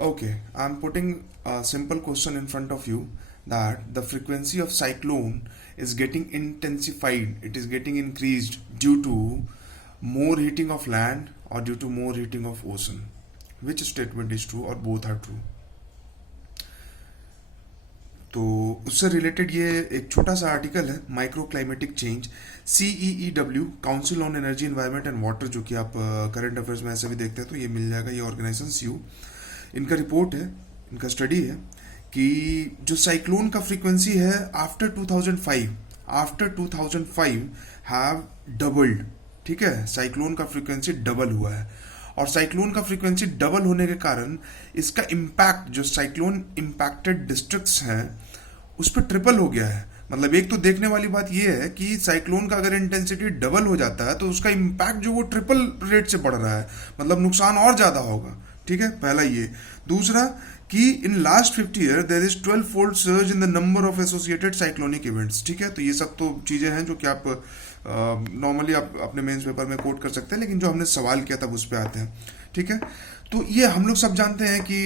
Okay, I'm putting a simple question in front of you that the frequency of cyclone is getting intensified, it is getting increased due to more heating of land or due to more heating of ocean. Which statement is true or both are true? तो उससे related ये एक छोटा सा article है, micro climatic change, CEEW, council on energy environment and water, जो कि आप करंट अफेयर्स में ऐसे भी देखते हैं तो ये मिल जाएगा। ये ऑर्गेनाइजेशन CU, इनका रिपोर्ट है, इनका स्टडी है कि जो साइक्लोन का फ्रीक्वेंसी है आफ्टर 2005 हैव डबल्ड। ठीक है, साइक्लोन का फ्रीक्वेंसी डबल हुआ है, और साइक्लोन का फ्रीक्वेंसी डबल होने के कारण इसका इम्पैक्ट, जो साइक्लोन इम्पैक्टेड डिस्ट्रिक्ट्स हैं उस पर ट्रिपल हो गया है। मतलब एक तो देखने वाली बात यह है कि साइक्लोन का अगर इंटेंसिटी डबल हो जाता है तो उसका इम्पैक्ट जो वो ट्रिपल रेट से बढ़ रहा है, मतलब नुकसान और ज्यादा होगा। ठीक है, पहला ये। दूसरा कि in last 50 year there is 12 fold surge in the number of associated cyclonic events. ठीक है, तो ये सब तो चीजें हैं जो कि आप नॉर्मली आप अपने मेंस पेपर में कोट कर सकते हैं, लेकिन जो हमने सवाल किया था उस पर आते हैं। ठीक है, तो ये हम लोग सब जानते हैं कि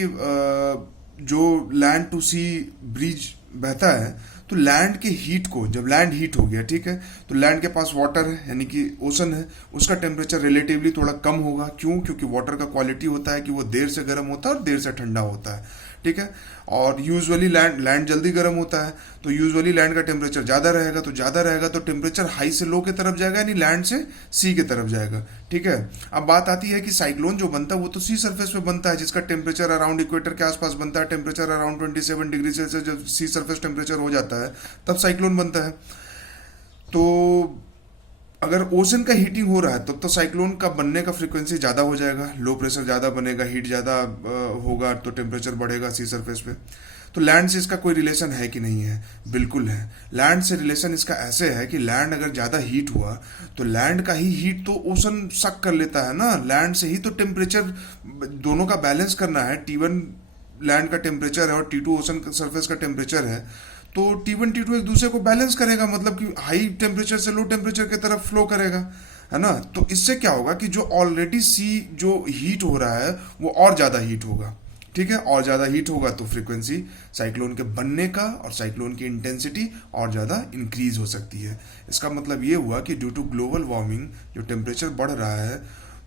जो लैंड टू सी ब्रिज बहता है तो लैंड के हीट को, जब लैंड हीट हो गया, ठीक है, तो लैंड के पास वाटर है यानी कि ओशन है, उसका टेम्परेचर रिलेटिवली थोड़ा कम होगा। क्यों? क्योंकि वाटर का क्वालिटी होता है कि वो देर से गर्म होता है और देर से ठंडा होता है। ठीक है, और यूजुअली लैंड जल्दी गर्म होता है, तो यूजुअली लैंड का टेम्परेचर ज़्यादा रहेगा, तो ज़्यादा रहेगा तो टेम्परेचर हाई से लो की तरफ जाएगा, यानी लैंड से सी की तरफ जाएगा। ठीक है, अब बात आती है कि साइक्लोन जो बनता है वो तो सी सरफेस पे बनता है, जिसका टेम्परेचर अराउंड इक्वेटर के आसपास बनता है, टेम्परेचर अराउंड 27 डिग्री सेल्सियस जब सी सरफेस टेम्परेचर हो जाता है तब साइक्लोन बनता है। तो अगर ओशन का हीटिंग हो रहा है तब तो साइक्लोन का बनने का फ्रीक्वेंसी ज़्यादा हो जाएगा, लो प्रेशर ज़्यादा बनेगा, हीट ज़्यादा होगा तो टेम्परेचर बढ़ेगा सी सरफेस पे। तो लैंड से इसका कोई रिलेशन है कि नहीं है? बिल्कुल है। लैंड से रिलेशन इसका ऐसे है कि लैंड अगर ज़्यादा हीट हुआ तो लैंड का ही हीट तो ओशन सक कर लेता है ना, लैंड से ही तो टेम्परेचर दोनों का बैलेंस करना है। T1 लैंड का टेम्परेचर है और T2 ओशन सरफेस का टेम्परेचर है, तो T1 T2 एक दूसरे को बैलेंस करेगा, मतलब कि हाई टेम्परेचर से लो टेम्परेचर की तरफ फ्लो करेगा, है ना। तो इससे क्या होगा कि जो ऑलरेडी सी जो हीट हो रहा है वो और ज़्यादा हीट होगा। ठीक है, और ज़्यादा हीट होगा तो फ्रीक्वेंसी साइक्लोन के बनने का और साइक्लोन की इंटेंसिटी और ज़्यादा इंक्रीज हो सकती है। इसका मतलब ये हुआ कि ड्यू टू ग्लोबल वार्मिंग जो टेम्परेचर बढ़ रहा है,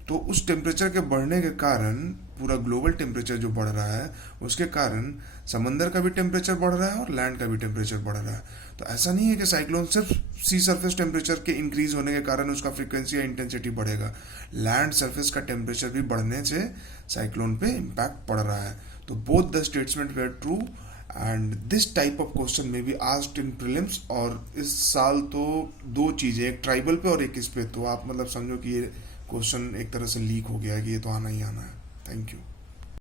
तो उस टेम्परेचर के बढ़ने के कारण, पूरा ग्लोबल टेम्परेचर जो बढ़ रहा है उसके कारण समंदर का भी टेम्परेचर बढ़ रहा है और लैंड का भी टेम्परेचर बढ़ रहा है। तो ऐसा नहीं है कि साइक्लोन सिर्फ सी सरफेस टेम्परेचर के इंक्रीज होने के कारण उसका फ्रीक्वेंसी या इंटेंसिटी बढ़ेगा, लैंड सरफेस का टेम्परेचर भी बढ़ने से साइक्लोन पे इम्पैक्ट पड़ रहा है। तो both the statement were true and this type of question में बी आस्क्ड इन प्रीलिम्स। और इस साल तो दो चीज़ें, एक ट्राइबल पे और एक इस पे, तो आप मतलब समझो कि ये क्वेश्चन एक तरह से लीक हो गया है कि ये तो आना ही आना है। Thank you.